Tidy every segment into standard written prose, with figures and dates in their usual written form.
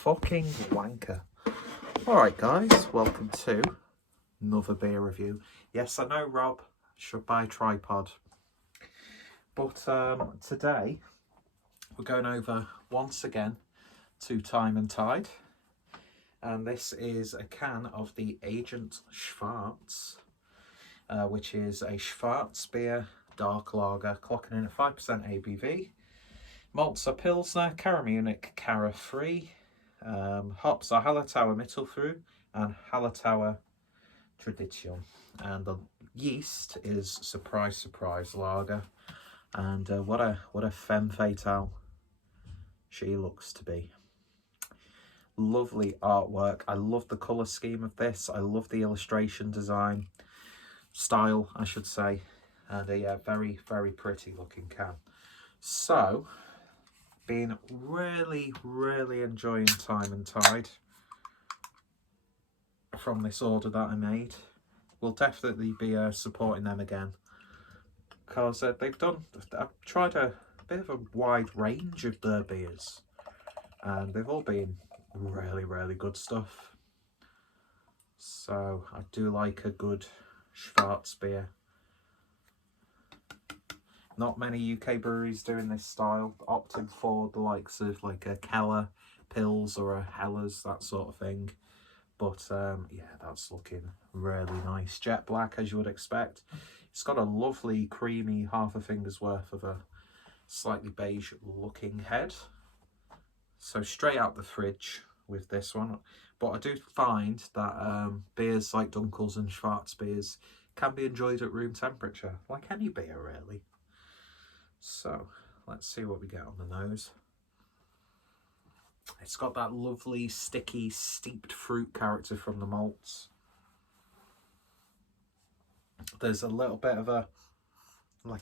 fucking wanker. Alright guys, welcome to another beer review. Yes, I know, Rob, should buy a tripod. But today we're going over once again to Untappd. And this is a can of the Agent Schwartz, which is a Schwartz beer dark lager, clocking in at 5% ABV. Malts are Pilsner, Cara Munich, Cara Free. Hops are Hallertauer Mittelfrüh and Hallertauer Tradition. And the yeast is Surprise Surprise Lager. And what a femme fatale she looks to be. Lovely artwork. I love the colour scheme of this. I love the illustration design style, I should say. And a very, very pretty looking can. So, been really enjoying Untappd from this order that I made. We'll definitely be supporting them again, because I've tried a bit of a wide range of their beers and they've all been really good stuff. So I do like a good Schwartz beer. Not many UK breweries doing this style, opting for the likes of like a Keller Pils or a Hellers, that sort of thing. But yeah, that's looking really nice. Jet black, as you would expect. It's got a lovely creamy half a finger's worth of a slightly beige looking head. So straight out the fridge with this one. But I do find that beers like Dunkel's and Schwartz beers can be enjoyed at room temperature, like any beer really. So let's see what we get on the nose. It's got that lovely sticky steeped fruit character from the malts. There's a little bit of a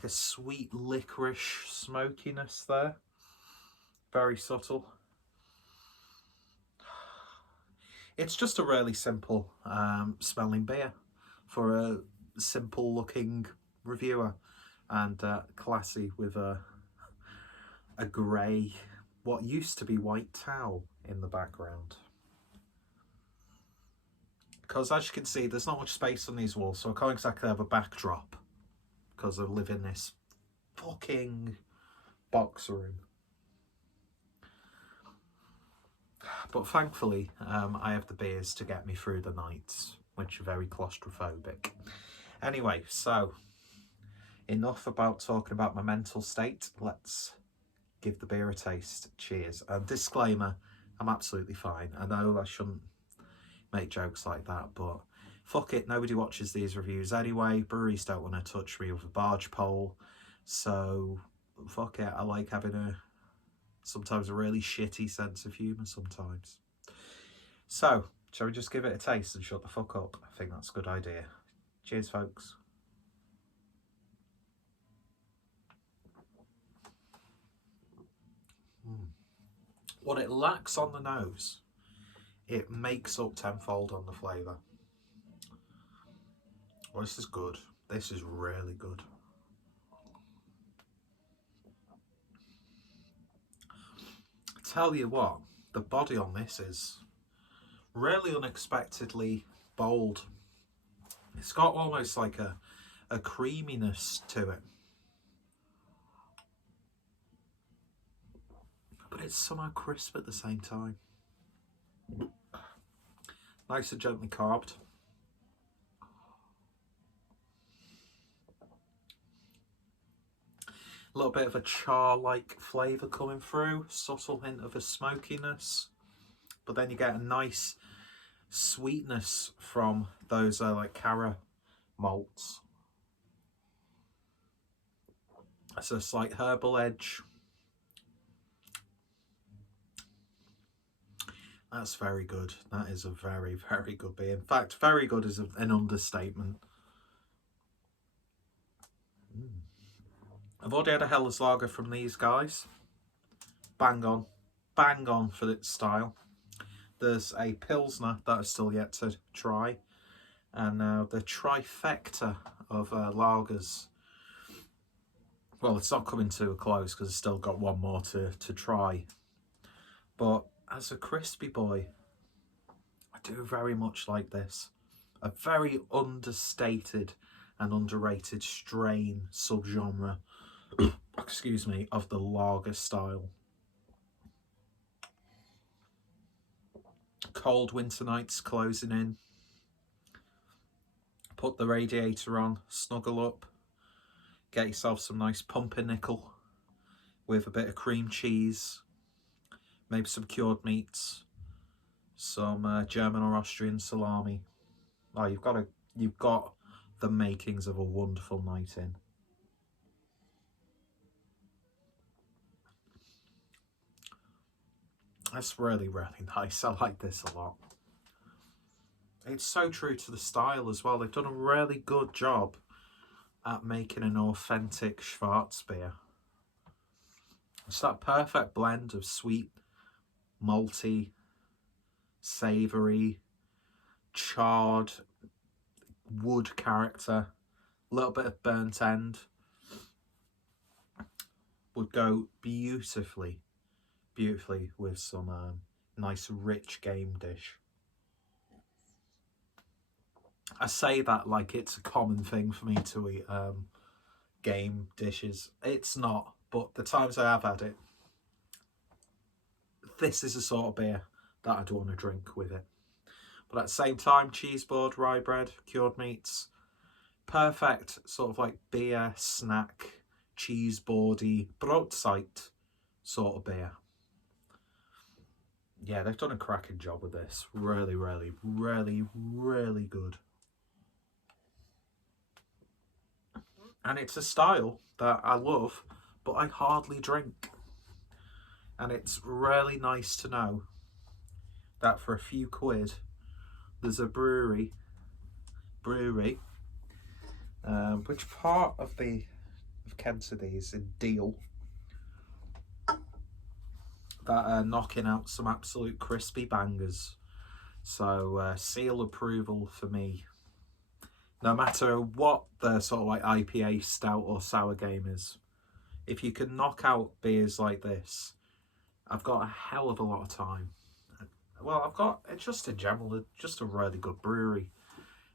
sweet licorice smokiness there. Very subtle. It's just a really simple smelling beer for a simple looking reviewer. And classy with a grey, what used to be white towel in the background. Because as you can see, there's not much space on these walls, so I can't exactly have a backdrop, because I live in this fucking box room. But thankfully, I have the beers to get me through the nights, which are very claustrophobic. Anyway, so enough about talking about my mental state. Let's give the beer a taste. Cheers. And disclaimer, I'm absolutely fine. I know I shouldn't make jokes like that, but fuck it, nobody watches these reviews anyway. Breweries don't want to touch me with a barge pole, so fuck it. I like having sometimes a really shitty sense of humour sometimes. So, shall we just give it a taste and shut the fuck up? I think that's a good idea. Cheers, folks. What it lacks on the nose, it makes up tenfold on the flavour. Well, this is good. This is really good. Tell you what, the body on this is really unexpectedly bold. It's got almost like a creaminess to it. But it's somehow crisp at the same time. Nice and gently carved. A little bit of a char-like flavour coming through. Subtle hint of a smokiness. But then you get a nice sweetness from those like Cara malts. It's a slight herbal edge. That's very good. That is a very good beer. In fact, very good is an understatement. I've already had a Heller's Lager from these guys. Bang on for its style. There's a Pilsner that I've still yet to try. And now the trifecta of lagers. Well, it's not coming to a close because I've still got one more to try. But as a crispy boy, I do very much like this. A very understated and underrated strain, subgenre, excuse me, of the lager style. Cold winter nights closing in. Put the radiator on, snuggle up, get yourself some nice pumpernickel with a bit of cream cheese, maybe some cured meats, some German or Austrian salami. Oh, you've got the makings of a wonderful night in. That's really, really nice. I like this a lot. It's so true to the style as well. They've done a really good job at making an authentic Schwartz beer. It's that perfect blend of sweet, malty, savoury, charred, wood character, a little bit of burnt end. Would go beautifully with some nice rich game dish. I say that like it's a common thing for me to eat game dishes. It's not, but the times I have had it, this is the sort of beer that I'd want to drink with it. But at the same time, cheese board, rye bread, cured meats, perfect sort of like beer, snack, cheese boardy, brotzeit sort of beer. Yeah, they've done a cracking job with this. Really, really, really, really good. And it's a style that I love, but I hardly drink. And it's really nice to know that for a few quid, there's a brewery, which part of Kent are these? In Deal, that are knocking out some absolute crispy bangers. So seal approval for me. No matter what the sort of like IPA, stout or sour game is, if you can knock out beers like this, I've got a hell of a lot of time. Well, I've got, it's just in general, just a really good brewery.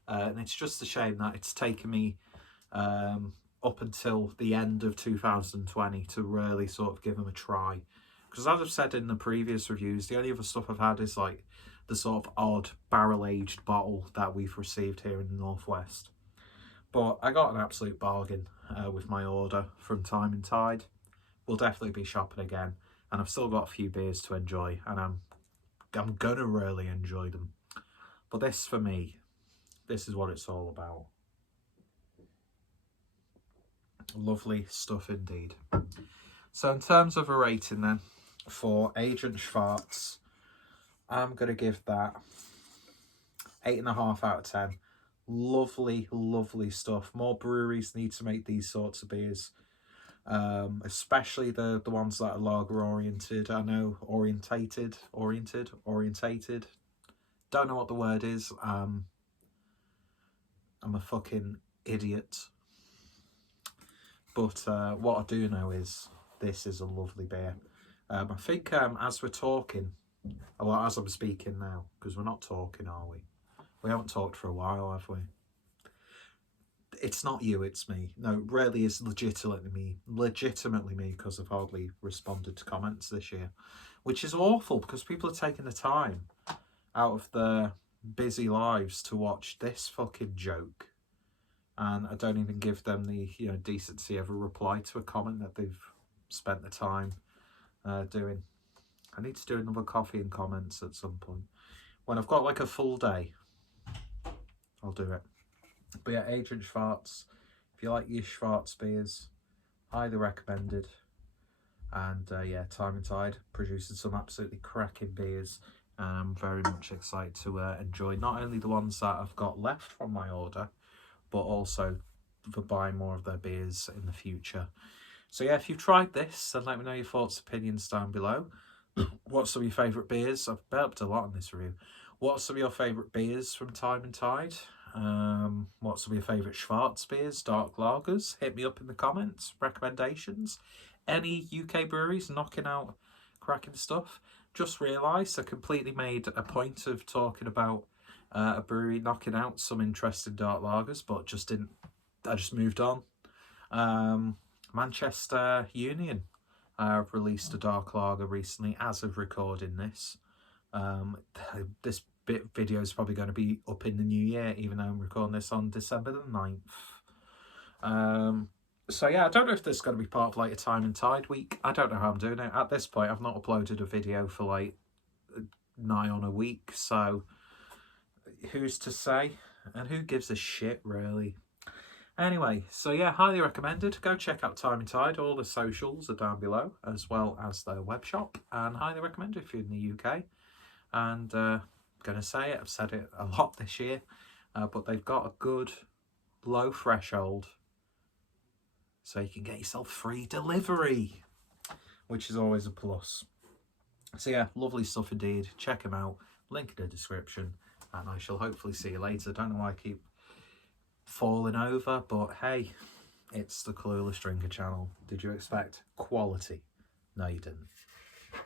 And it's just a shame that it's taken me up until the end of 2020 to really sort of give them a try. Because as I've said in the previous reviews, the only other stuff I've had is like the sort of odd barrel-aged bottle that we've received here in the Northwest. But I got an absolute bargain with my order from Untappd. We'll definitely be shopping again. And I've still got a few beers to enjoy. And I'm gonna really enjoy them. But this, for me, this is what it's all about. Lovely stuff indeed. So in terms of a rating then, for Agent Schwartz, I'm going to give that 8.5 out of 10. Lovely, lovely stuff. More breweries need to make these sorts of beers, especially the ones that are lager oriented. I know orientated. Don't know what the word is. I'm a fucking idiot. But what I do know is this is a lovely beer. I think as we're talking, well, as I'm speaking now, because we're not talking, are we? We haven't talked for a while, have we? It's not you, it's me. No, it really is legitimately me, because I've hardly responded to comments this year, which is awful because people are taking the time out of their busy lives to watch this fucking joke. And I don't even give them the decency of a reply to a comment that they've spent the time doing. I need to do another coffee and comments at some point. When I've got like a full day, I'll do it. But yeah, Agent Schwartz, if you like your Schwartz beers, highly recommended. And yeah, Untappd producing some absolutely cracking beers. And I'm very much excited to enjoy not only the ones that I've got left from my order, but also for buying more of their beers in the future. So yeah, if you've tried this, then let me know your thoughts, opinions down below. What's some of your favourite beers? I've burped a lot in this review. What's some of your favourite beers from Untappd? What's some of your favourite Schwartz beers, dark lagers? Hit me up in the comments. Recommendations. Any UK breweries knocking out cracking stuff? just realised I completely made a point of talking about a brewery knocking out some interesting dark lagers, but just didn't. I just moved on. Manchester Union released a dark lager recently, as of recording this. This video is probably going to be up in the new year, even though I'm recording this on December the 9th. So yeah, I don't know if this is going to be part of like a Time and Tide week. I don't know how I'm doing it. At this point, I've not uploaded a video for like nigh on a week, so who's to say? And who gives a shit, really? Anyway, so yeah, highly recommended. Go check out Time and Tide. All the socials are down below, as well as their web shop. And highly recommended if you're in the UK. And I'm going to say it, I've said it a lot this year, but they've got a good low threshold, so you can get yourself free delivery, which is always a plus. So yeah, lovely stuff indeed. Check them out. Link in the description. And I shall hopefully see you later. Don't know why I keep falling over, but hey, it's the Clueless Drinker channel. Did you expect quality? No, you didn't.